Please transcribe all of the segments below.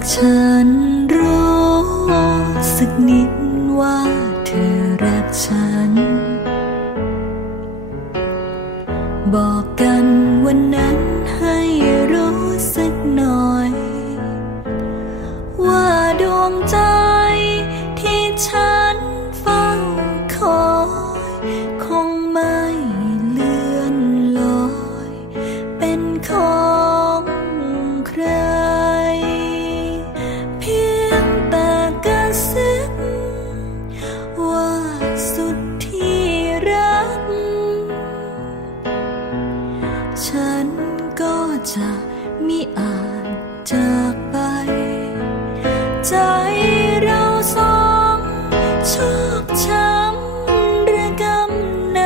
ากฉันรู้สักนิดว่าเธอรักฉัน บอกกันวันนั้นให้รู้สักหน่อย จะมิอาจจากไป ใจเราสองชอกช้ำระกำใน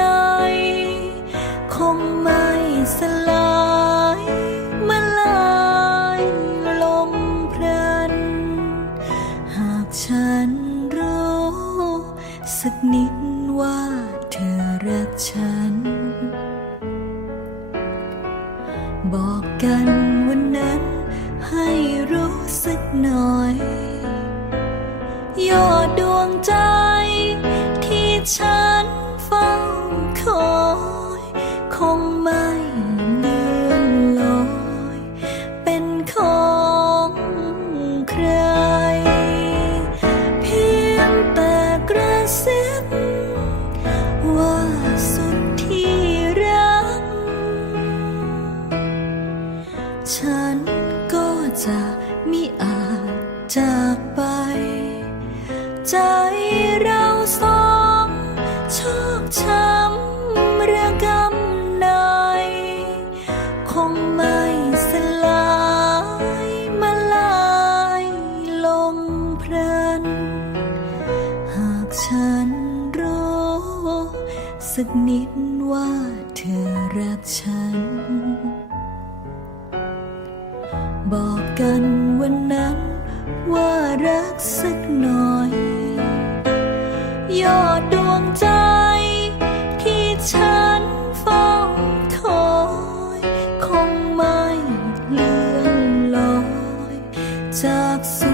คงไม่สลายมาลายลมพรัน หากฉันรู้สักนิดว่าเธอรักฉัน บอกกันวันนั้นให้รู้สึกหน่อย ยอดดวงใจที่ฉันเฝ้าคอย คงไม่เลื่อนลอย เป็นของใคร เพียงแต่กระซิบ ฉันก็จะมิอาจจากไป ใจเราสองชอกช้ำเระกำในคงไม่สลายมาลายลมพรันหากฉันรู้สักนิดว่าเธอรักฉัน กันวันนั้นว่ารักสักหน่อย ยอดดวงใจที่ฉันเฝ้าคอยคงไม่เลื่อนลอย จากสุ